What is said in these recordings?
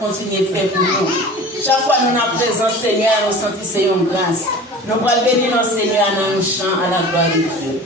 Continuez à faire pour nous. Chaque fois que nous sommes présents, Seigneur, nous sentons une grâce. Nous allons bénir notre Seigneur dans un chant à la gloire de Dieu.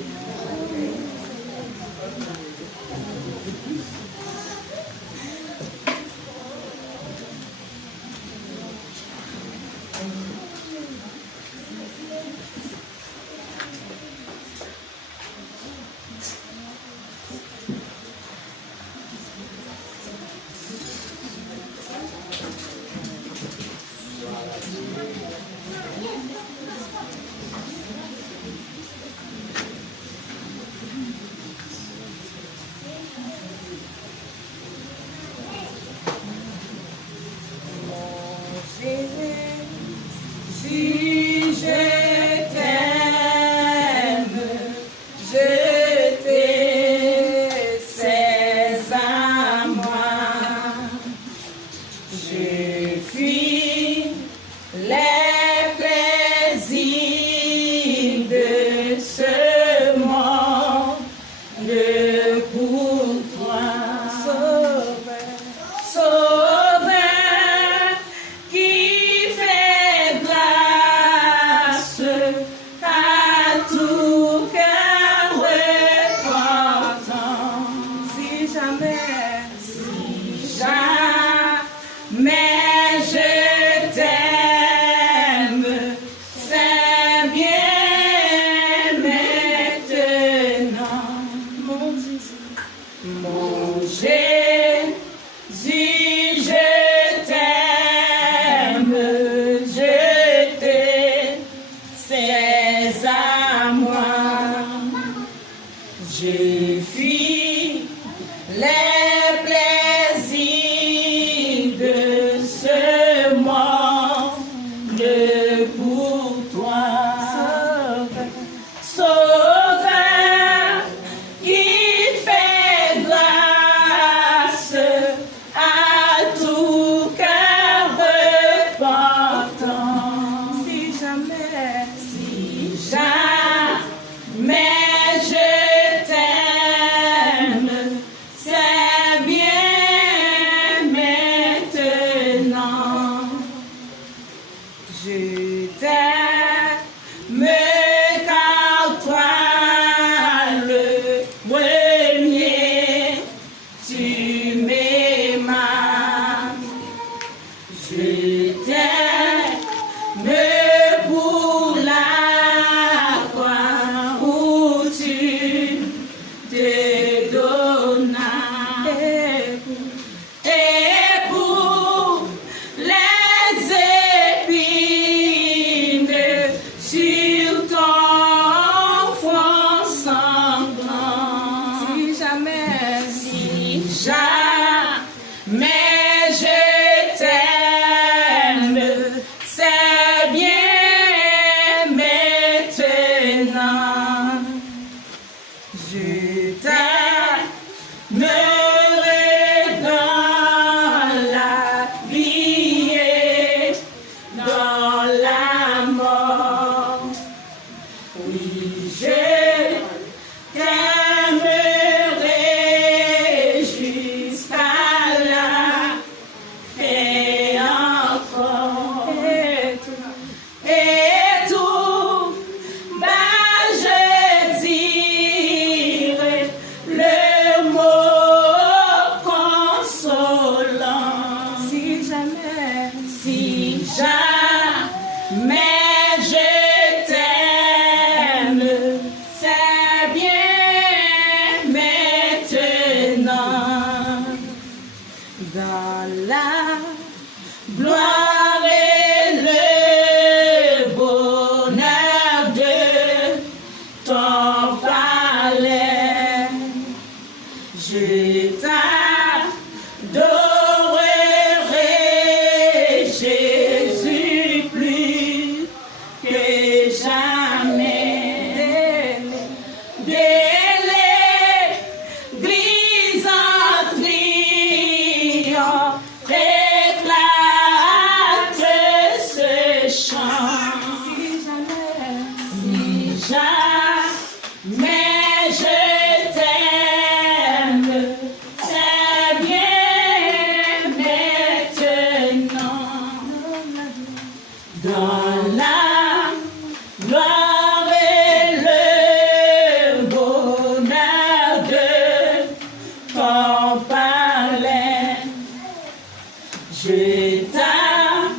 Je t'adorerai,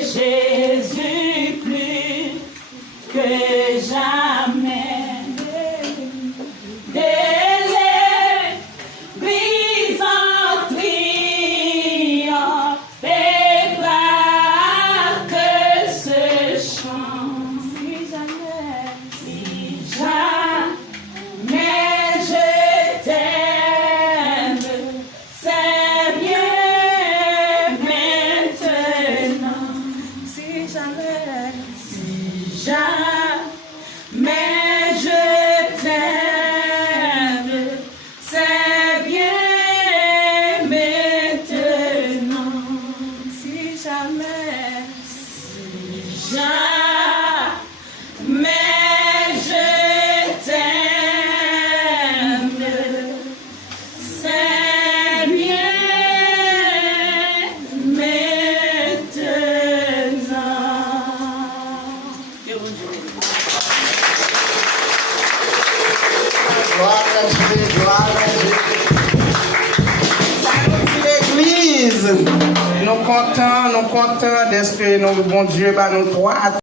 Jésus, plus que jamais. Des églises en triomphe éclatent ce chant. Si jamais je t'aime, c'est bien maintenant. Si jamais je t'aime, c'est bien maintenant. Si jamais je t'aime, c'est bien Gloire à Dieu, gloire à Dieu. Ça nous dit l'église. Nous comptons de ce que notre bon Dieu va nous droit.